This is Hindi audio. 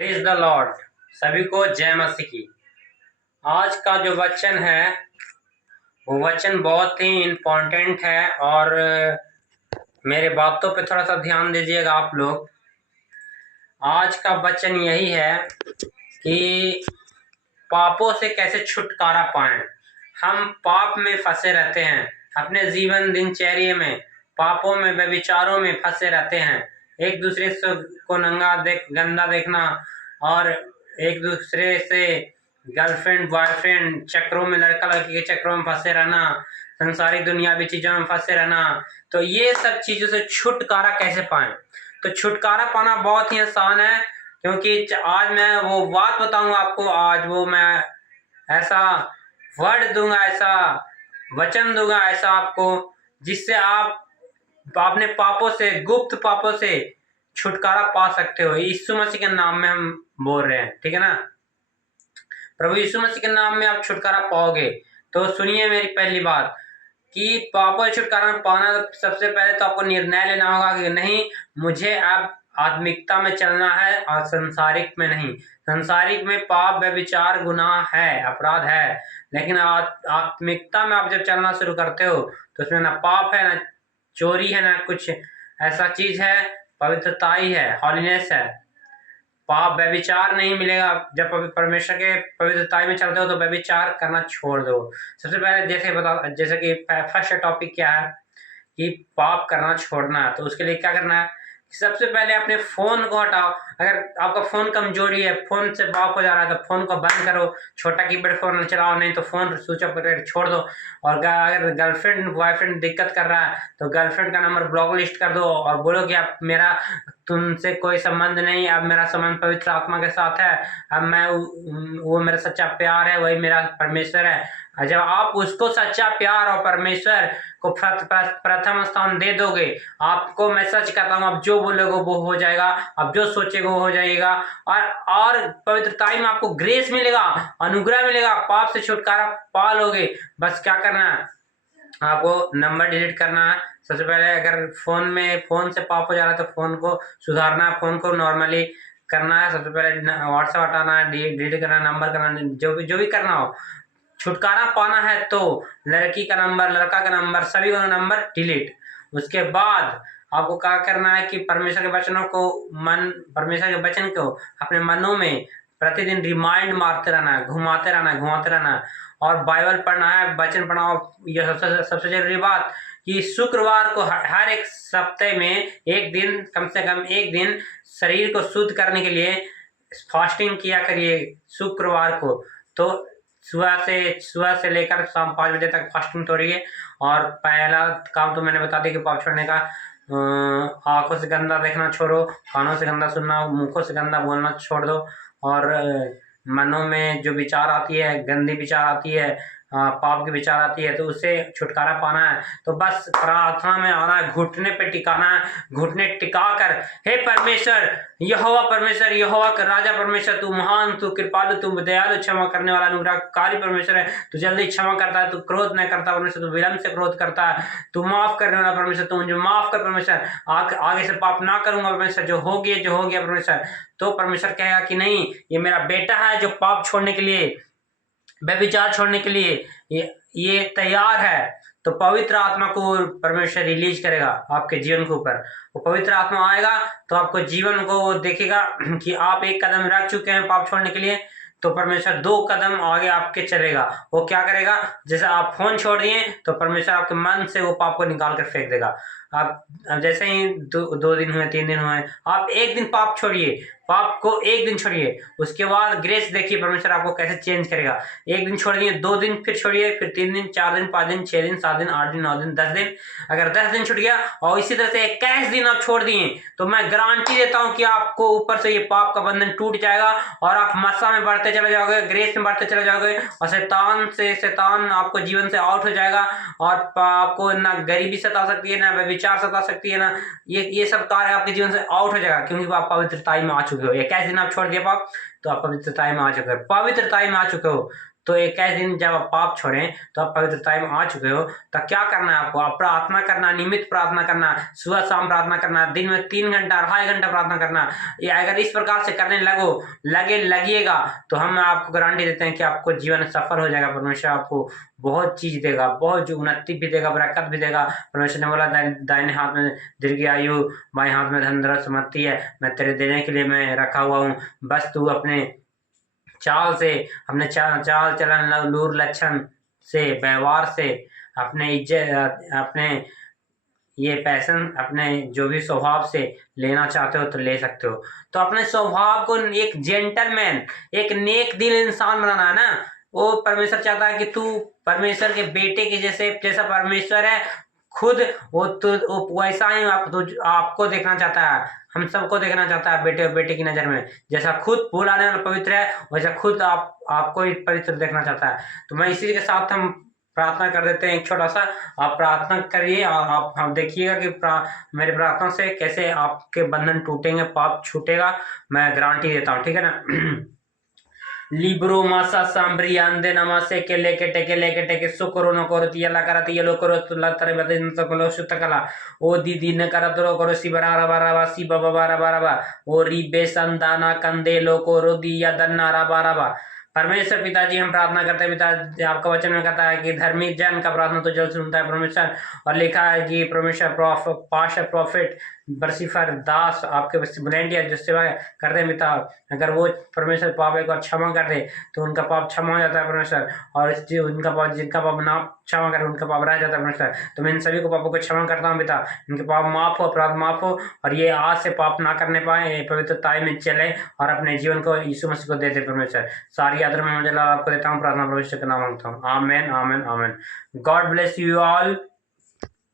Praise the Lord. सभी को जय मसीह की। आज का जो वचन है वो वचन बहुत ही इम्पोर्टेंट है और मेरे बातों पे थोड़ा सा ध्यान दीजिएगा आप लोग। आज का वचन यही है कि पापों से कैसे छुटकारा पाएं। हम पाप में फंसे रहते हैं, अपने जीवन दिनचर्या में पापों में व्यभिचारों में फंसे रहते हैं। एक दूसरे से को गंदा देखना और एक दूसरे से गर्लफ्रेंड बॉयफ्रेंड चक्रों में, लड़का लड़की के चक्रों में फंसे रहना, संसारिक दुनियावी चीजों में फंसे रहना। तो ये सब चीजों से छुटकारा कैसे पाएं? तो छुटकारा पाना बहुत ही आसान है, क्योंकि आज मैं वो बात बताऊंगा आपको। आज वो मैं ऐसा वर्ड दूंगा, ऐसा वचन दूंगा ऐसा आपको, जिससे आप अपने पापों से, गुप्त पापों से छुटकारा पा सकते हो। यीशु मसीह के नाम में हम बोल रहे हैं, ठीक है ना। प्रभु यीशु मसीह के नाम में आप छुटकारा पाओगे। तो सुनिए मेरी पहली बात कि पापों से छुटकारा पाना, सबसे पहले तो आपको निर्णय लेना होगा कि नहीं, मुझे अब आत्मिकता में चलना है और संसारिक में नहीं। संसारिक में पाप, व्यभिचार, गुनाह है, अपराध है, लेकिन आत्मिकता में आप जब चलना शुरू करते हो तो उसमें ना पाप है, ना चोरी है, ना कुछ ऐसा चीज है, पवित्रता ही है, हॉलीनेस है। पाप, व्यभिचार नहीं मिलेगा। जब परमेश्वर के पवित्रता में चलते हो तो व्यभिचार करना छोड़ दो। सबसे पहले जैसे कि फर्स्ट टॉपिक क्या है कि पाप करना छोड़ना है। तो उसके लिए क्या करना है? सबसे पहले अपने फोन को हटाओ। अगर आपका फोन कमजोरी है, फोन से पाप हो जा रहा है, तो फोन को बंद करो। छोटा कीपैड फोन चलाओ, नहीं तो फोन स्विच ऑफ करके छोड़ दो। और अगर गर्लफ्रेंड बॉयफ्रेंड दिक्कत कर रहा है तो गर्लफ्रेंड का नंबर ब्लॉक लिस्ट कर दो और बोलो कि अब मेरा तुमसे कोई संबंध नहीं, अब मेरा संबंध पवित्र आत्मा के साथ है। अब मैं वो मेरा सच्चा प्यार है, वही मेरा परमेश्वर है। और जब आप उसको सच्चा प्यार और परमेश्वर को प्रथम स्थान दे दोगे, आपको मैं सच कहता हूँ, अब जो बोलोगे वो हो जाएगा, अब जो सोचेगा वो हो जाएगा। और पवित्रता में आपको ग्रेस मिलेगा, अनुग्रह मिलेगा, पाप से छुटकारा पा लोगे। बस क्या करना है, आपको नंबर डिलीट करना है। सबसे पहले अगर फोन से पाप हो जा रहा है तो फोन को सुधारना है, फोन को नॉर्मली करना है। सबसे पहले व्हाट्सएप हटाना है, डिलीट करना, नंबर करना, जो भी करना हो। छुटकारा पाना है तो लड़की का नंबर, लड़का का नंबर, सभी का नंबर डिलीट। उसके बाद आपको क्या करना है कि परमेश्वर के वचन को अपने मनों में प्रतिदिन रिमाइंड मारते रहना है, घुमाते रहना है। और बाइबल पढ़ना है, वचन पढ़ना। यह सबसे जरूरी बात कि शुक्रवार को हर एक सप्ताह में एक दिन, कम से कम एक दिन शरीर को शुद्ध करने के लिए फास्टिंग किया करिए शुक्रवार को। तो सुबह से लेकर शाम 5 बजे तक फास्टिंग तोड़िए। और पहला काम तो मैंने बता दिया कि पाप छोड़ने का। आंखों से गंदा देखना छोड़ो, कानों से गंदा सुनना, मुखों से गंदा बोलना छोड़ दो। और मनों में जो विचार आती है, गंदी विचार आती है, पाप की विचार आती है, तो उससे छुटकारा पाना है। तो बस प्रार्थना में आना है, घुटने पे टिकाना है, घुटने टिका कर, हे परमेश्वर, यहोवा परमेश्वर, यहोवा का राजा परमेश्वर, तू महान, तू कृपालु, तू दयालु, क्षमा करने वाला, अनुग्रहकारी परमेश्वर है। तू जल्दी क्षमा करता है, तू क्रोध नहीं करता परमेश्वर, तू विलंब से क्रोध करता है, तू माफ करने वाला परमेश्वर, तू मुझे माफ कर परमेश्वर। आगे से पाप ना करूंगा परमेश्वर, जो हो गया परमेश्वर। तो परमेश्वर कहेगा कि नहीं, ये मेरा बेटा है जो पाप छोड़ने के लिए, व्यभिचार छोड़ने के लिए ये तैयार है। तो पवित्र आत्मा को परमेश्वर रिलीज करेगा आपके जीवन के ऊपर। वो पवित्र आत्मा आएगा तो आपको जीवन को वो देखेगा कि आप एक कदम रख चुके हैं पाप छोड़ने के लिए, तो परमेश्वर 2 कदम आगे आपके चलेगा। वो क्या करेगा, जैसे आप फोन छोड़ दिए तो परमेश्वर आपके मन से वो पाप को निकाल कर फेंक देगा। आप जैसे ही 2 दिन हुए, 3 दिन हुए, आप एक दिन पाप छोड़िए, पाप को एक दिन छोड़िए, उसके बाद ग्रेस देखिए परमेश्वर आपको कैसे चेंज करेगा। एक दिन छोड़िए, 2 दिन फिर छोड़िए, फिर 3 दिन, 4 दिन, 5 दिन, 6 दिन, 7 दिन, 8 दिन, 9 दिन, 10 दिन। अगर 10 दिन छूट गया और इसी तरह से 21 दिन आप छोड़ दिए तो मैं गारंटी देता हूं कि आपको ऊपर से ये पाप का बंधन टूट जाएगा और आप मसा में बढ़ते चले जाओगे, ग्रेस में बढ़ते चले जाओगे, और शैतान आपको जीवन से आउट हो जाएगा। और आपको ना गरीबी सता सकती है, ना व्यभिचार सता सकती है, ना ये सब कार्य आपके जीवन से आउट हो जाएगा, क्योंकि आप पवित्रता में आ चुके हो। 21 दिन आप छोड़ दिए पाप तो आप पवित्रता में आ चुके हो, पवित्रता में आ चुके हो। तो 21 दिन जब आप पाप छोड़ें तो आप पवित्रता में आ चुके हो, तो क्या करना है आपको? आप प्रार्थना करना, नियमित प्रार्थना करना, सुबह शाम प्रार्थना करना, दिन में 3 घंटा 2.5 घंटा प्रार्थना करना। या अगर इस प्रकार से करने लगिएगा तो हम आपको गारंटी देते हैं कि आपको जीवन सफल हो जाएगा। परमेश्वर आपको बहुत चीज देगा, बहुत जो उन्नति भी देगा, बरकत भी देगा। परमेश्वर ने बोला दाहिने हाथ में दीर्घ आयु, बाएं हाथ में धन दौलत सम्पत्ति है, मैं तेरे देने के लिए मैं रखा हुआ हूँ। बस तू अपने चाल चलन, लूर लक्षण से, व्यवहार से, अपने इज्जत, अपने ये पैशन, अपने जो भी स्वभाव से लेना चाहते हो तो ले सकते हो। तो अपने स्वभाव को एक जेंटलमैन, एक नेक दिल इंसान बनाना है ना। वो परमेश्वर चाहता है कि तू परमेश्वर के बेटे के जैसा परमेश्वर है खुद, वो वैसा ही आपको देखना चाहता है, हम सबको देखना चाहता है बेटे और बेटे की नजर में। जैसा खुद फूल आने वाला पवित्र है, वैसा खुद आपको ही पवित्र देखना चाहता है। तो मैं इसी के साथ हम प्रार्थना कर देते हैं एक छोटा सा। आप प्रार्थना करिए और आप देखिएगा कि मेरे प्रार्थना से कैसे आपके बंधन टूटेंगे, पाप छूटेगा, मैं गारंटी देता हूँ, ठीक है ना। Libro masa sambriande namase ke sokoro no koro tia la karati yelo koro la tare badin to kolo sutakala o didi ne karatoro koro sibara baraba si baba baraba o ribe sandana kandelo koro diya danara baraba। परमेश्वर पिताजी हम प्रार्थना करते हैं पिताजी, आपका वचन में कहता है कि धर्मी जन का प्रार्थना तो जल्द सुनता है परमेश्वर। और लिखा है कि परमेश्वर पास्टर प्रॉफिट बरसीफर दास आपके वॉलेंटियर जो सेवा करते हैं पिता, अगर वो परमेश्वर पाप एक बार क्षमा कर दे तो उनका पाप क्षमा हो जाता है परमेश्वर। और उनका पाप, जिनका पाप ना क्षमा करे उनका पाप रह जाता है परमेश्वर। तो मैं इन सभी को पापों को क्षमा करता हूँ पिता, इनके पाप माफ हो, अपराध माफ हो, और ये आज से पाप ना करने पाए, पवित्रता में चले और अपने जीवन को यीशु मसीह को दे दे परमेश्वर। सारी आदर में मुझे आपको देता हूँ, प्रार्थना परमेश्वर का नाम मांगता हूँ। Amen amen amen. God bless you all.